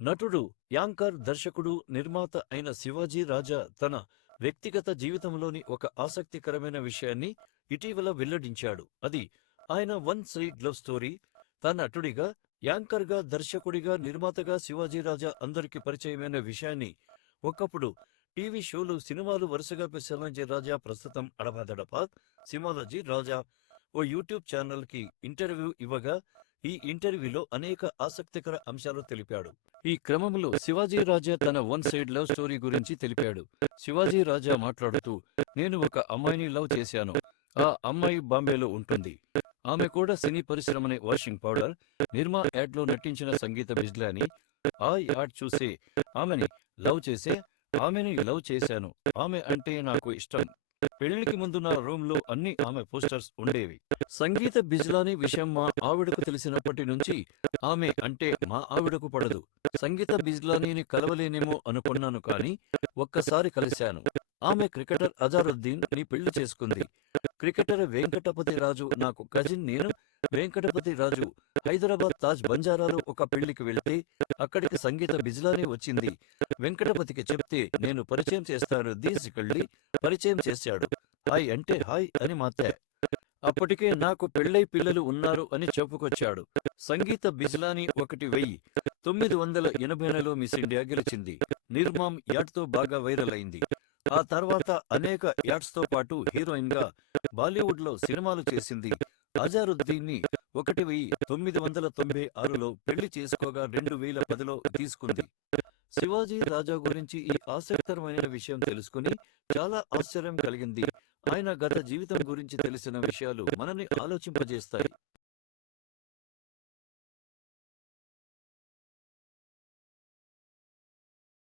నటుడు, యాంకర్, దర్శకుడు, నిర్మాత అయిన శివాజీ రాజా తన వ్యక్తిగత జీవితంలోని ఒక ఆసక్తికరమైన విషయాన్ని ఇటీవల వెల్లడించాడు. అది ఆయన వన్ సైడ్ లవ్ స్టోరీ. నటుడిగా, యాంకర్గా, దర్శకుడిగా, నిర్మాతగా శివాజీ రాజా అందరికీ పరిచయమైన విషయాన్ని ఒకప్పుడు టీవీ షోలు, సినిమాలు వరుసగా శివాజీ రాజా ప్రస్తుతం అడపాదడపా శివాజీ రాజా ఓ యూట్యూబ్ ఛానల్కి ఇంటర్వ్యూ ఇవ్వగా ఈ ఇంటర్వ్యూలో అనేక ఆసక్తికర అంశాలు తెలిపాడు. ఈ క్రమంలో శివాజీ రాజా తన వన్ సైడ్ లవ్ స్టోరీ గురించి తెలిపాడు. శివాజీ రాజా మాట్లాడుతూ, నేను ఒక అమ్మాయిని లవ్ చేశాను. ఆ అమ్మాయి బాంబేలో ఉంటుంది. ఆమె కూడా సినీ పరిశ్రమనే వాషింగ్ పౌడర్, నిర్మా యాడ్లో నటించిన సంగీత బిజ్లాని. ఆ యాడ్ చూసే ఆమెని లవ్ చేసే, ఆమెని లవ్ చేశాను. ఆమె అంటే నాకు ఇష్టం. పెళ్లికి ముందు నా రూమ్ లో అన్ని ఆమె పోస్టర్స్ ఉండేవి. సంగీత బిజ్లాని విషయం మా ఆవిడకు తెలిసినప్పటి నుంచి ఆమె అంటే మా ఆవిడకు పడదు. సంగీత బిజ్లానీని కలవలేనేమో అనుకున్నాను, కానీ ఒక్కసారి కలిశాను. ఆమె క్రికెటర్ అజారుద్దీన్ ని పెళ్లి చేసుకుంది. క్రికెటర్ వెంకటపతి రాజు నాకు కజిన్. నేను వెంకటపతి రాజు హైదరాబాద్ తాజ్ బంజారాలో ఒక పెళ్లికి వెళ్తే అక్కడికి సంగీత బిజ్లాని వచ్చింది. వెంకటపతికి చెప్తే నేను పరిచయం చేస్తాను తీసుకెళ్లి పరిచయం చేశాడు. హాయ్ అంటే హాయ్ అని మాత్రే. అప్పటికే నాకు పెళ్లై పిల్లలు ఉన్నారు అని చెప్పుకొచ్చాడు. సంగీత బిజ్లాని 1980లో మిస్ ఇండియా గెలిచింది. నిర్మామ్ యాడ్తో బాగా వైరల్ అయింది. ఆ తర్వాత అనేక యాడ్స్తో పాటు హీరోయిన్ గా బాలీవుడ్ లో సినిమాలు చేసింది. అజారుద్దీన్ ని 1996లో పెళ్లి చేసుకోగా 2010లో తీసుకుంది. శివాజీ రాజా గురించి ఈ ఆసక్తికరమైన విషయం తెలుసుకుని చాలా ఆశ్చర్యం కలిగింది. ఆయన గత జీవితం గురించి తెలిసిన విషయాలు మనల్ని ఆలోచింపజేస్తాయి.